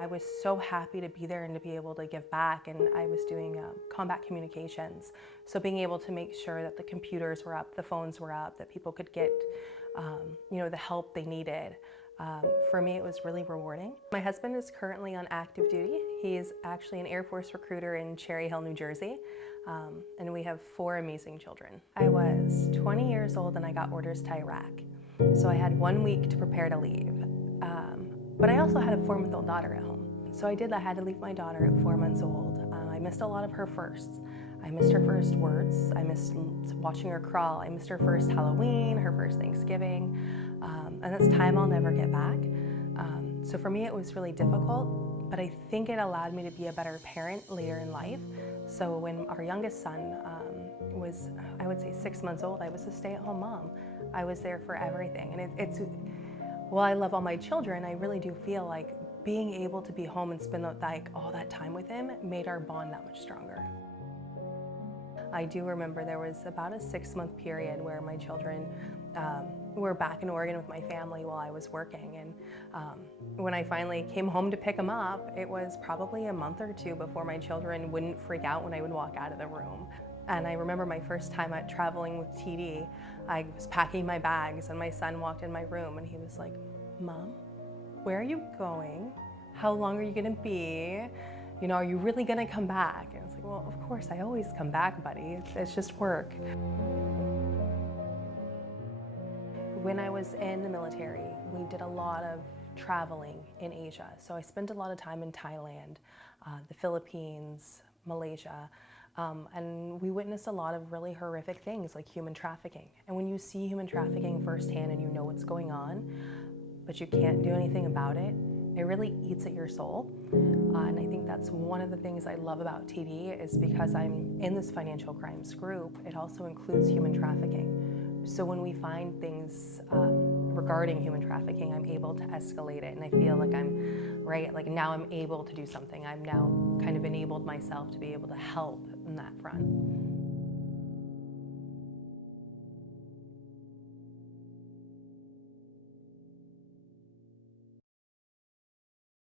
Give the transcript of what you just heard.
I was so happy to be there and to be able to give back, and I was doing combat communications. So being able to make sure that the computers were up, the phones were up, that people could get the help they needed. For me, it was really rewarding. My husband is currently on active duty. He's actually an Air Force recruiter in Cherry Hill, New Jersey, and we have 4 amazing children. I was 20 years old and I got orders to Iraq. So I had 1 week to prepare to leave. But I also had a 4-month-old daughter at home. So I had to leave my daughter at 4 months old. I missed a lot of her firsts. I missed her first words. I missed watching her crawl. I missed her first Halloween, her first Thanksgiving. And that's time I'll never get back. So for me, it was really difficult, but I think it allowed me to be a better parent later in life. So when our youngest son was, I would say 6 months old, I was a stay-at-home mom. I was there for everything. And while I love all my children, I really do feel like being able to be home and spend all that time with him made our bond that much stronger. I do remember there was about a 6-month period where my children were back in Oregon with my family while I was working. And when I finally came home to pick them up, it was probably a month or 2 before my children wouldn't freak out when I would walk out of the room. And I remember my first time out traveling with TD, I was packing my bags and my son walked in my room and he was like, "Mom, where are you going? How long are you gonna be? Are you really gonna come back?" And I was like, "Well, of course, I always come back, buddy. It's just work." When I was in the military, we did a lot of traveling in Asia. So I spent a lot of time in Thailand, the Philippines, Malaysia, and we witnessed a lot of really horrific things like human trafficking. And when you see human trafficking firsthand and you know what's going on, but you can't do anything about it, it really eats at your soul. And I think that's one of the things I love about TD is because I'm in this financial crimes group, it also includes human trafficking. So when we find things regarding human trafficking, I'm able to escalate it, and I feel like now I'm able to do something. I'm now kind of enabled myself to be able to help in that front.